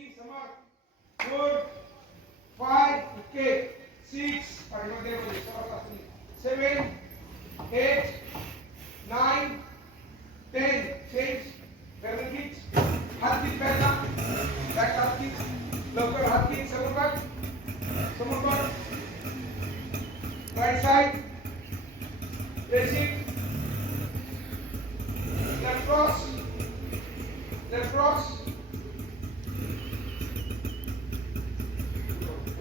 दोन्ही समोर four five okay six पाठीमध्ये म्हणजे समोर असली seven eight nine ten change गर्दन खीच हात खीच पहिला बॅक हात खीच लवकर हात खीच समोर बघ समोर बघ राईट साइड प्रेसिंग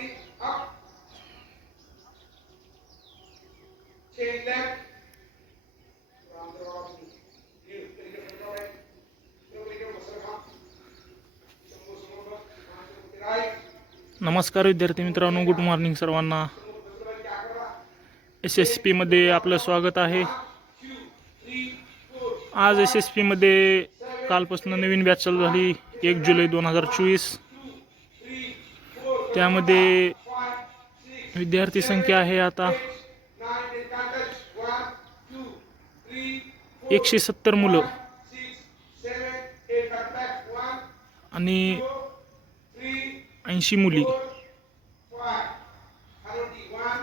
मस्तकावरती अप चेंज लेफ्ट नमस्कार विद्यार्थी मित्रांनो गुड मॉर्निंग सर्वांना. एस एस पीमध्ये आपलं स्वागत आहे. आज एस एस पीमध्ये कालपासून नवीन बॅच चालू झाली एक जुलै दोन हजार चोवीस. त्यामध्ये विद्यार्थी संख्या आहे आता एकशे सत्तर मुलं. आणि ऐंशी मुली.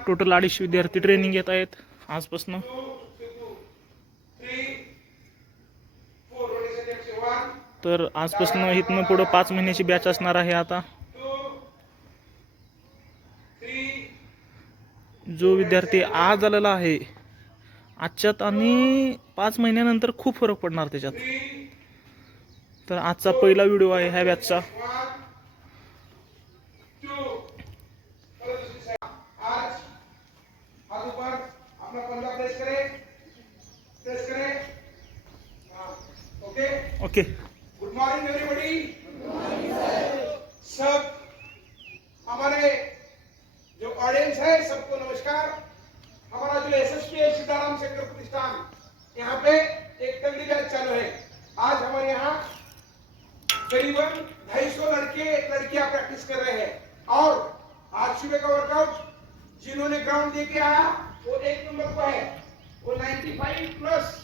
टोटल अडीचशे विद्यार्थी ट्रेनिंग घेत आहेत आजपासून. तर आजपासून इथनं पुढं पाच महिन्याची बॅच असणार आहे आता. जो विद्यार्थी आज आलेला आहे आजच्यात आणि पाच महिन्यानंतर खूप फरक पडणार त्याच्यात. तर आजचा पहिला व्हिडिओ आहे ह्या बॅचचा हाँ, ओके है सबको नमस्कार। हमारा जो एसएसपी है सीताराम शंकर प्रतिष्ठान यहाँ पे एक तगड़ी बैच चालू है। आज हमारे यहाँ करीबन ढाई सौ लड़के लड़कियाँ प्रैक्टिस कर रहे हैं। और आज सुबह का वर्कआउट जिन्होंने ग्राउंड दे के आया वो एक नंबर को है। वो 95 प्लस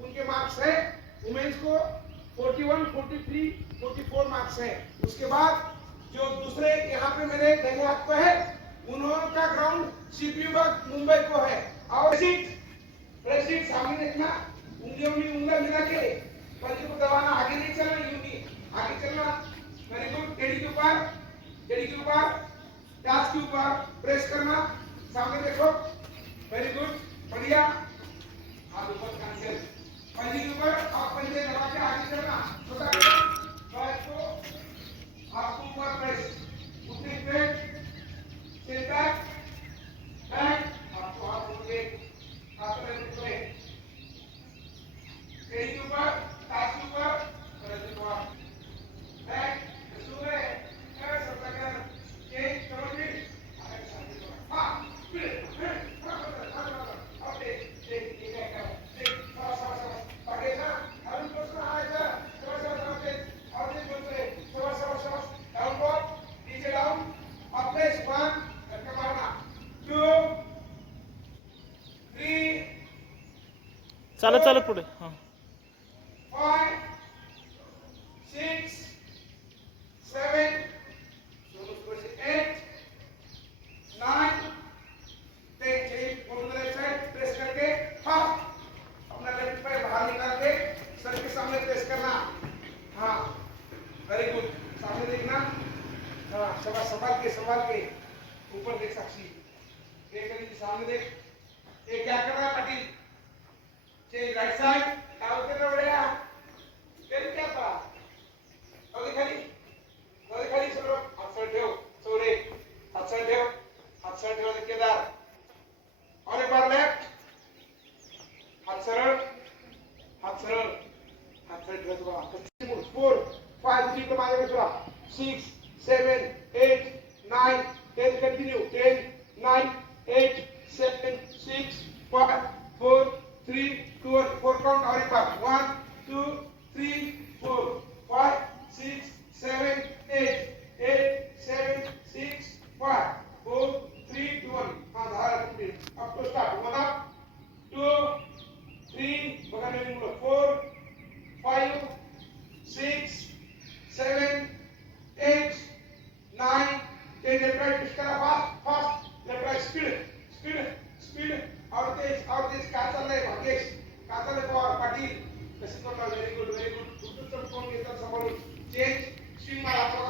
उनके मार्क्स है। वुमेन्स को 41, 43, 44 मार्क्स है। उसके बाद जो दूसरे यहाँ पे मेरे हाथ पे है उन्होंने का ग्राउंड सीपीयू का मुंबई को है और सीट प्रेसिड सामने देखना उंगलियों में उंगला मिला के पंजे को दबाना आगे नहीं चलना यूं आगे चलना मैंने गुड टेडी के ऊपर टेडी के ऊपर टास्क के ऊपर प्रेस करना सामने देखो. वेरी गुड बढ़िया. हाथ ऊपर कैंसिल पंजे के ऊपर आप पंजे दबा के आगे चलना गुड सामने पुढे. हाँ. सवाल संभाल के संभाल के ऊपर देख साक्षी एक सामने देख ये क्या कर रहा है Patil. Change right side down कर रहा बढ़िया फिर क्या था अगली खाली अगली खाली सरो हाथ सर ठेव सोरे हाथ सर ठेव हाथ सर ठेव केदार और एक बार लेफ्ट हाथ सरळ हात सरळ हात सरळ ठेवायचा बघा फोर फास्ट इकडे माझ्याकडे सुरा six seven eight nine ten continue ten nine eight seven six five four three two one four count और एक बार one two three four five six seven eight eight seven six five four three two one हाँ झाला complete. अब तो start one up two three बघा नवीन मुलं four five six seven eight nine ten left right push करा fast fast left speed speed speed और तेज और तेज काय चाललंय? भाग्येश काय चाललंय पवार पाटील. कसं व्हेरी गुड व्हेरी गुड तुमचं कोण घेतात समोरून. चेंज स्विंग मारा.